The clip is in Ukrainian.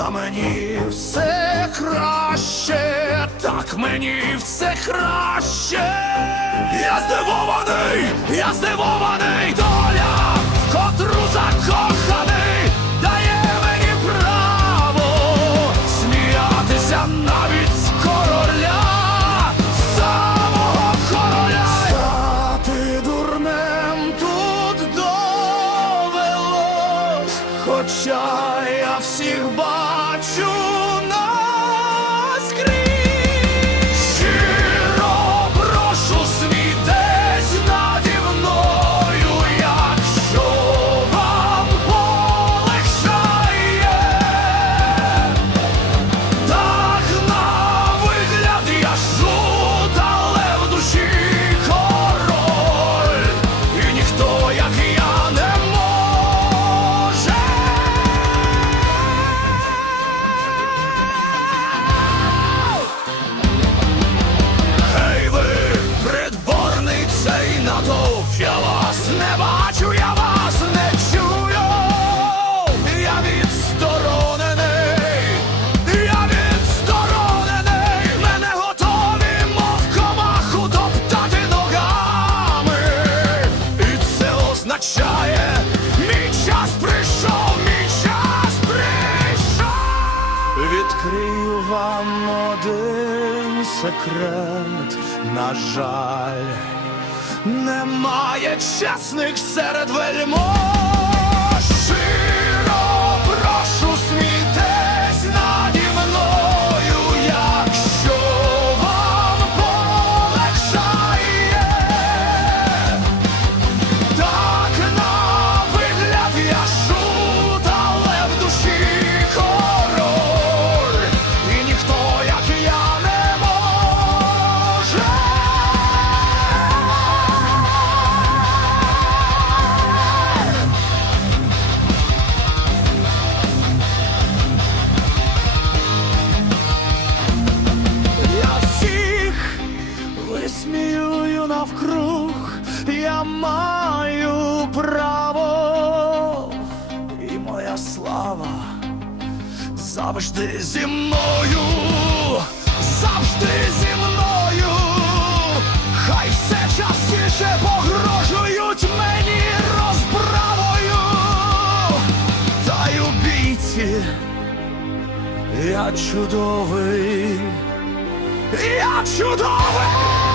Та мені все краще, так мені все краще. Я здивований, я здивований. Хоча я всіх бачу я вас не бачу, я вас не чую. Я відсторонений, я відсторонений, мене готові, мов комаху топтати ногами. І це означає, мій час прийшов, мій час прийшов. Відкрию вам один секрет, на жаль, немає чесних серед вельмож. Слава завжди зі мною, завжди зі мною, хай все частіше погрожують мені розправою, та й у бійці я чудовий. Я чудовий!